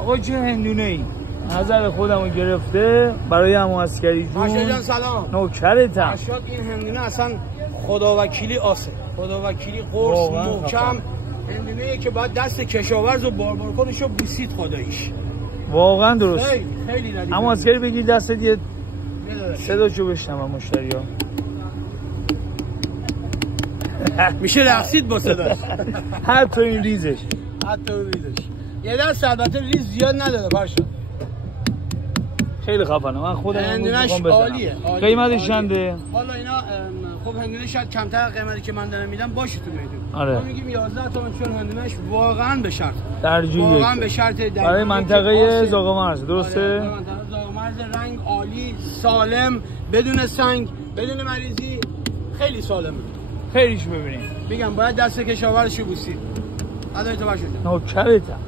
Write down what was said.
آقا چه هندونه ای نظر خودمو گرفته برای عمو عسکری جون. ماشا جان سلام. نوکرتم. ارشاد این هندونه اصلا خداوکیلی آسه، خداوکیلی قرص محکم هندونه‌ای که باید دست کشاورز و باربار کنشو بوسید خداییش. واقعا درست. خیلی ردیف. عمو عسکری بگیر دستت یه صداشو بشنوم مشتری‌ها. میشه رقصید با صداش. حتی این ریزش. یه دست البته ریز زیاد نداره پاشا. خیلی خفنه. من خودم هندونه‌اش عالیه. قیمتش چنده؟ حالا اینا خب هندونه شاید کمتر قیمتی که من دارم میدم باشه تو میدون. آره. ما میگیم 11 تومن چون هندونه‌اش واقعا به شرط. واقعا به شرط برای منطقه زاغمرز درسته؟ آره. منطقه زاغمرز رنگ عالی، سالم، بدون سنگ، بدون مریضی، خیلی سالمه. خیلیش ببینیم. میگم باید دست کشاورزشو بوسید. ادای تو باشه. نوکرتم.